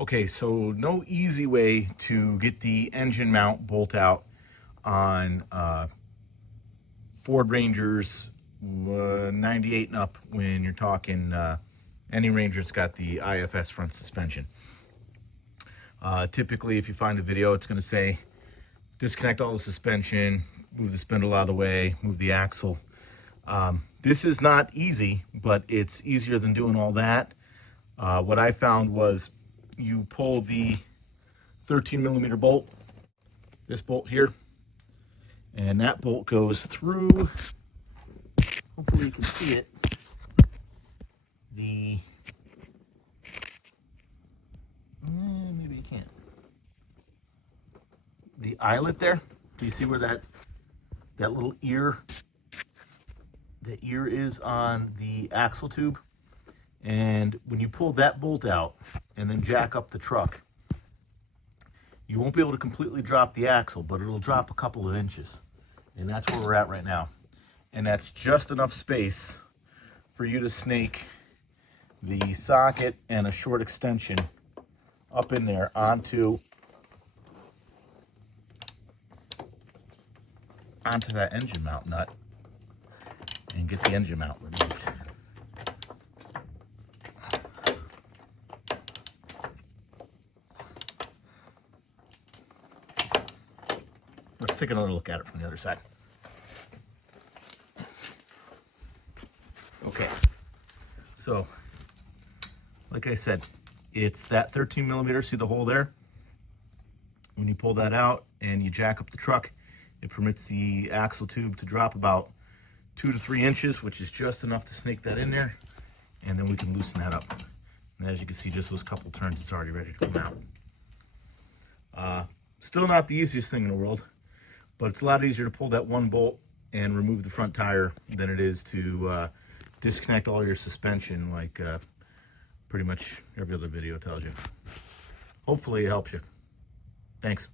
Okay, so no easy way to get the engine mount bolt out on Ford Rangers 98 and up when you're talking any Ranger that's got the IFS front suspension. Typically, if you find a video, it's going to say disconnect all the suspension, move the spindle out of the way, move the axle. This is not easy, but it's easier than doing all that. What I found was you pull the 13mm bolt, this bolt here, and that bolt goes through, hopefully you can see it, maybe you can't, the eyelet there. Do you see where that little ear, the ear is on the axle tube? And when you pull that bolt out and then jack up the truck, you won't be able to completely drop the axle, but it'll drop a couple of inches. And that's where we're at right now. And that's just enough space for you to snake the socket and a short extension up in there onto that engine mount nut and get the engine mount removed. Let's take another look at it from the other side. Okay, so like I said, it's that 13mm, see the hole there? When you pull that out and you jack up the truck, it permits the axle tube to drop about 2 to 3 inches, which is just enough to snake that in there, and then we can loosen that up. And as you can see, just those couple turns, it's already ready to come out. Still not the easiest thing in the world, but it's a lot easier to pull that one bolt and remove the front tire than it is to disconnect all your suspension like pretty much every other video tells you. Hopefully it helps you. Thanks.